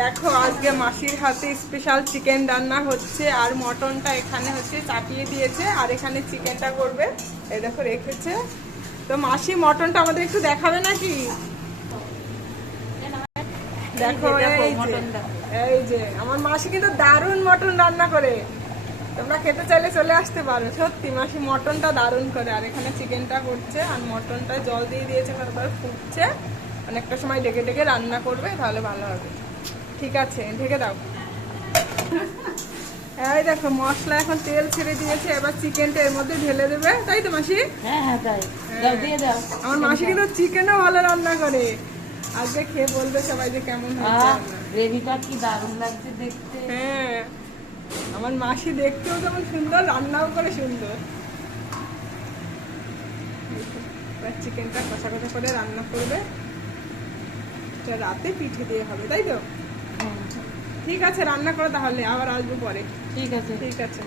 দেখো আজকে মাসির হাতে স্পেশাল চিকেন রান্না হচ্ছে, আর মটনটা এখানে হচ্ছে চাপিয়ে দিয়েছে, আর এখানে চিকেনটা করবে। এই দেখো রেখেছে। তো মাসি মটনটা আমাদের একটু দেখাবে নাকি? দেখো এই যে আমার মাসি কিন্তু দারুণ মটন রান্না করে, তোমরা খেতে চাইলে চলে আসতে পারো। সত্যি মাসি মটনটা দারুণ করে। আর এখানে চিকেনটা করছে, আর মটনটা জল দিয়ে দিয়েছে, তারপর ফুটছে। অনেকটা সময় ডেকে ডেকে রান্না করবে, তাহলে ভালো হবে। ঠিক আছে, ঢেকে দাও। এই দেখো মশলা এখন তেল ছেড়ে দিয়েছে, এবার চিকেনটা এর মধ্যে ঢেলে দেবে, তাই তো মাসি? হ্যাঁ তাই। দিয়ে দাও। আমার মাসি কিন্তু চিকেনও ভালো রান্না করে। আজকে খেয়ে বলবে সবাই যে কেমন হয়েছে। গ্রেভিটা কি দারুণ লাগছে দেখতে। হ্যাঁ, আমার মাসি দেখতেও যেমন সুন্দর, রান্নাও করে সুন্দর। চিকেনটা কষা কষা করে রান্না করবে, রাতে পিঠে দিয়ে হবে, তাই তো? ঠিক আছে, রান্না করো তাহলে, আবার আসবো পরে। ঠিক আছে। ঠিক আছে।